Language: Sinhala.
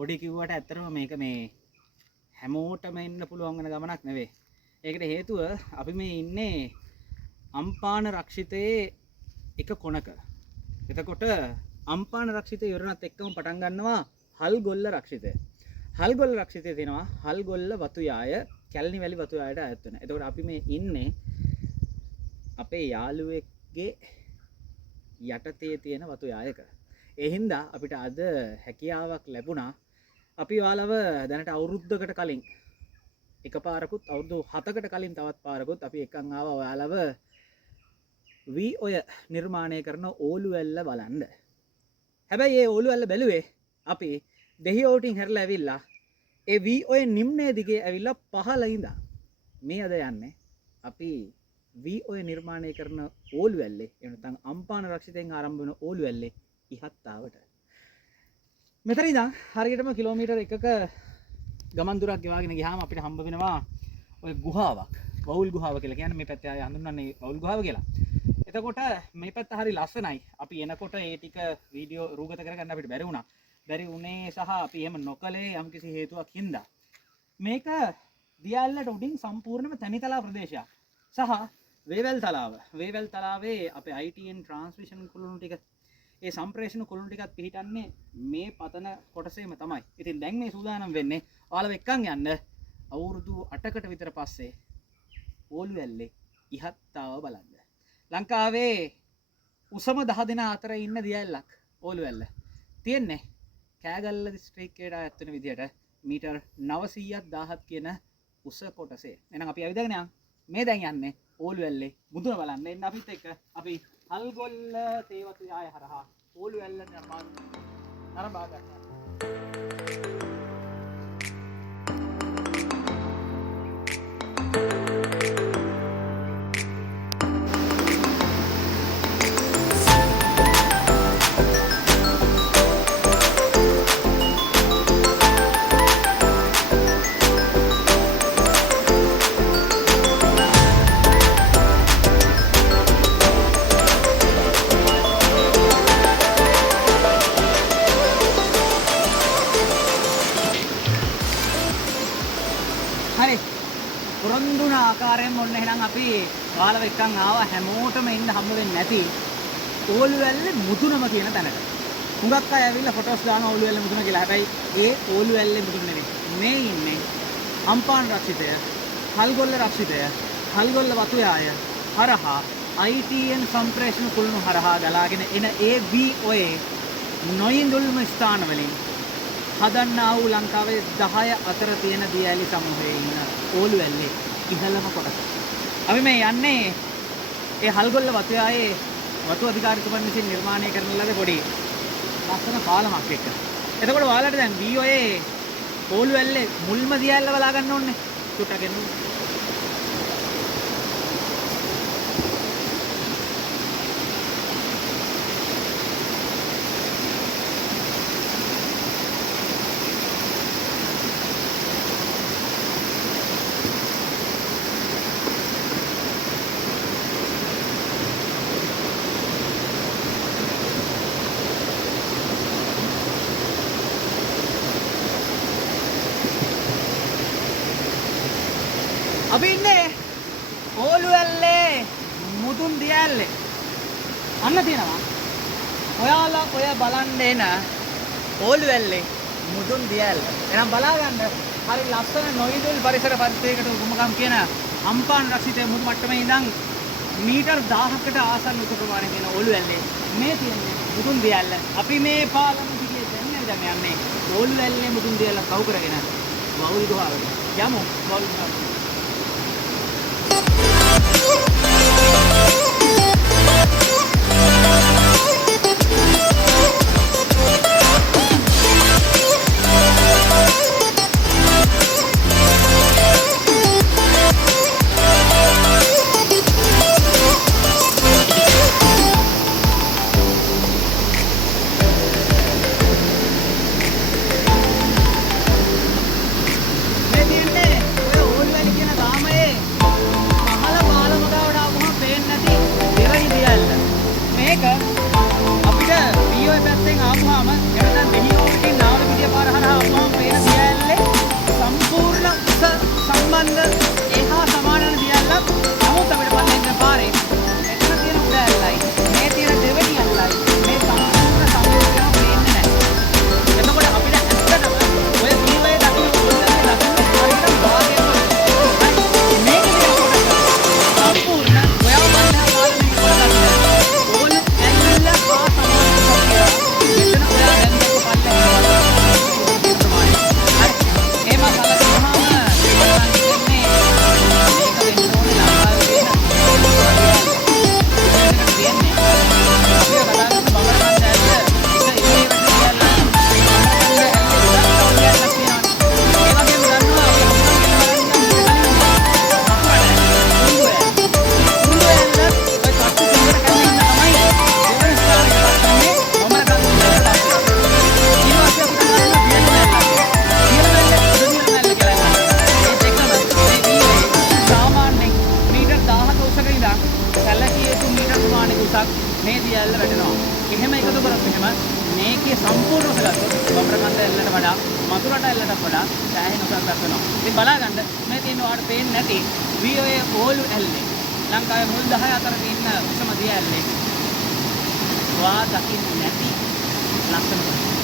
පොඩි කිව්වට ඇත්තටම මේක මේ හැමෝටම එන්න පුළුවන් වෙන ගමනක් නෙවෙයි. ඒකට හේතුව අපි මේ ඉන්නේ අම්පාන රක්ෂිතයේ එක කොනක. එතකොට අම්පාන රක්ෂිතය ඉවරනත් එක්කම පටන් ගන්නවා හල්ගොල්ල රක්ෂිතය. හල්ගොල්ල රක්ෂිතය තියෙනවා හල්ගොල්ල වතුයාය කැලණි වැලි වතුයායට අයත් වෙන. එතකොට අපි මේ ඉන්නේ අපේ යාළුවෙක්ගේ යටතේ තියෙන වතුයායක. ඒ හින්දා අපිට අද හැකියාවක් ලැබුණා අපි ඔයාලව දැනට අවුරුද්දකට කලින් එකපාරකුත් අවුරුදු 7කට කලින් තවත් පාරකුත් අපි එකන් ආවා ඔයාලව වී ඔය නිර්මාණය කරන ඕලුවැල්ල බලන්න. හැබැයි ඒ ඕලුවැල්ල බැලුවේ අපි දෙහිඔටින් හැරලා ඇවිල්ලා ඒ වී ඔය නිම්නයේ දිගේ ඇවිල්ලා පහළ ඉඳන් මේ අද යන්නේ අපි වී ඔය නිර්මාණය කරන ඕලුවැල්ලේ එහෙම නැත්නම් අම්පාන රක්ෂිතෙන් ආරම්භ වෙන ඕලුවැල්ලේ ඉහත්තාවට. මෙතන ඉඳන් හරියටම කිලෝමීටර් 1ක ගමන් දුරක් ගෙවාගෙන ගියාම අපිට හම්බ වෙනවා ඔය ගුහාවක්. වවුල් ගුහාව කියලා කියන්නේ මේ පැත්තේ ආය හඳුන්වන්නේ වවුල් ගුහාව කියලා. එතකොට මේ පැත්ත හරි ලස්සනයි. අපි එනකොට ඒ ටික වීඩියෝ රූගත කරගන්න අපිට බැරි වුණා. බැරි වුණේ සහ අපි එහෙම නොකලේ යම්කිසි හේතුවක් හින්දා. මේක දියැලට උඩින් සම්පූර්ණම තනිතලා ප්‍රදේශයක්. සහ වේවැල් තලාව. වේවැල් තලාවේ අපේ ITN ට්‍රාන්ස්මිෂන් කුළුණු ටික ඒ සම්ප්‍රේෂණ කුළුණු ටිකත් පිහිටන්නේ මේ පතන කොටසේම තමයි. ඉතින් දැන් මේ සූදානම් වෙන්නේ ඔයාලව එක්කන් යන්න අවුරුදු 8කට විතර පස්සේ ඕලුවැල්ලේ ඉහත්තාව බලන්න. ලංකාවේ උසම 10 දෙනා අතර ඉන්න දියැලක් ඕලුවැල්ල. තියෙන්නේ කෑගල්ල දිස්ත්‍රික්කයට අයත් වෙන විදිහට මීටර් 900ක් 1000ක් කියන උස කොටසේ. එහෙනම් අපි ඇවිදගෙන යන් මේ දැන් යන්නේ ඕලුවැල්ලේ මුදුන බලන්න. එන්න අපිත් එක්ක අපි හල්ගොල්ල තේවතු යාය හරහා ඕලුවැල්ල නරඹා ගන්නවා. ආකාරයෙන් මොන්න එහෙනම් අපි ඔයාලව එක්කන් ආවා හැමෝටම එන්න හම්බ වෙන්නේ නැති ඕලුවැල්ලේ මුදුනම කියන තැනට. හුඟක් අය ඇවිල්ලා ෆොටෝස් දානවා ඕලුවැල්ලේ මුදුන කියලා. හැබැයි ඒ ඕලුවැල්ලේ මුදුන නෙවෙයි. මේ ඉන්නේ අම්පාන රක්ෂිතය, හල්ගොල්ල රක්ෂිතය, හල්ගොල්ල වතුයාය හරහා ITN සම්ප්‍රේෂණ කුළුණු හරහා ගලාගෙන එන ඒ වී ඔයේ නොයිඳුල්ම ස්ථාන වලින් හදන්නා වූ ලංකාවේ 10 අතර තියෙන දියඇලි සමූහයේ ඉන්න ඕලුවැල්ලේ ඉහළම කොටස. අපි මේ යන්නේ ඒ හල්ගොල්ල වතුයායේ වතු අධිකාරිතුමන් විසින් නිර්මාණය කරන ලද පොඩි ලස්සන පාලමක් එක්ක. එතකොට ඔයාලට දැන් වී ඔයේ ඕලුවැල්ලේ මුල්ම දියඇල්ල බලා ගන්න ඕනේ. චුට්ටක් එන්න. අපි ඉන්නේ ඕලුවැල්ලේ මුදුන් දියැල්ලේ. අන්න තියෙනවා. ඔයාලා ඔය බලන්න එන ඕලුවැල්ලේ මුදුන් දියැල්ල. එහෙනම් බලා ගන්න හරි ලස්සන නොයිදුල් පරිසර පද්ධතියකට උරුමකම් කියන අම්පාන රක්ෂිතයේ මුල් මට්ටමේ ඉඳන් මීටර් 1000කට ආසන්න උස ප්‍රමාණයක් තියෙන ඕලුවැල්ලේ මේ තියෙන්නේ මුදුන් දියැල්ල. අපි මේ පාලම දිගේ දැන් යන්නේ ඕලුවැල්ලේ මුදුන් දියැල්ල කවු කරගෙන වවුල් ගුහාවට. යමු වවුල් ගුහාවට. මේ බලන්න ඒහා සමාන වෙන දියල්ලක් නමුත් අපිට බලන්න පාරේ එතන තියෙන උඩ ඇල්ලයි මේ තියෙන දෙවෙනි ඇල්ලයි මේ සම්පූර්ණ සංයෝජනය පේන්නේ නැහැ. එතකොට අපිට ඇත්තටම ඔය කීවේ දකින්න පුළුවන් හරියට භාගයක් මේක සම්පූර්ණ ඔයාව බලන්න පාරේ මේක ඕන ඇල්ල හා සමාන කියලා මෙතන ඔයා දැන් දෙක පල්ලෙන් ප්‍රමාණය. හරි ඒ මම මේ දියල්ල වැටෙනවා. එහෙම එකතු කරොත් එහෙම මේකේ සම්පූර්ණ උසගත්තොත් වප්‍රකන්ද ඇල්ලට වඩා මතුරට ඇල්ලට වඩා සෑහෙන උසක් දක්වනවා. ඉතින් බලාගන්න මේ තියෙන ඔයාලට පේන්නේ නැති VOA ඕලු ඇල්ලේ ලංකාවේ මුල් 10 අතර තියෙන උසම දිය ඇල්ලේ ඔයා දකින්නේ නැති ලස්සන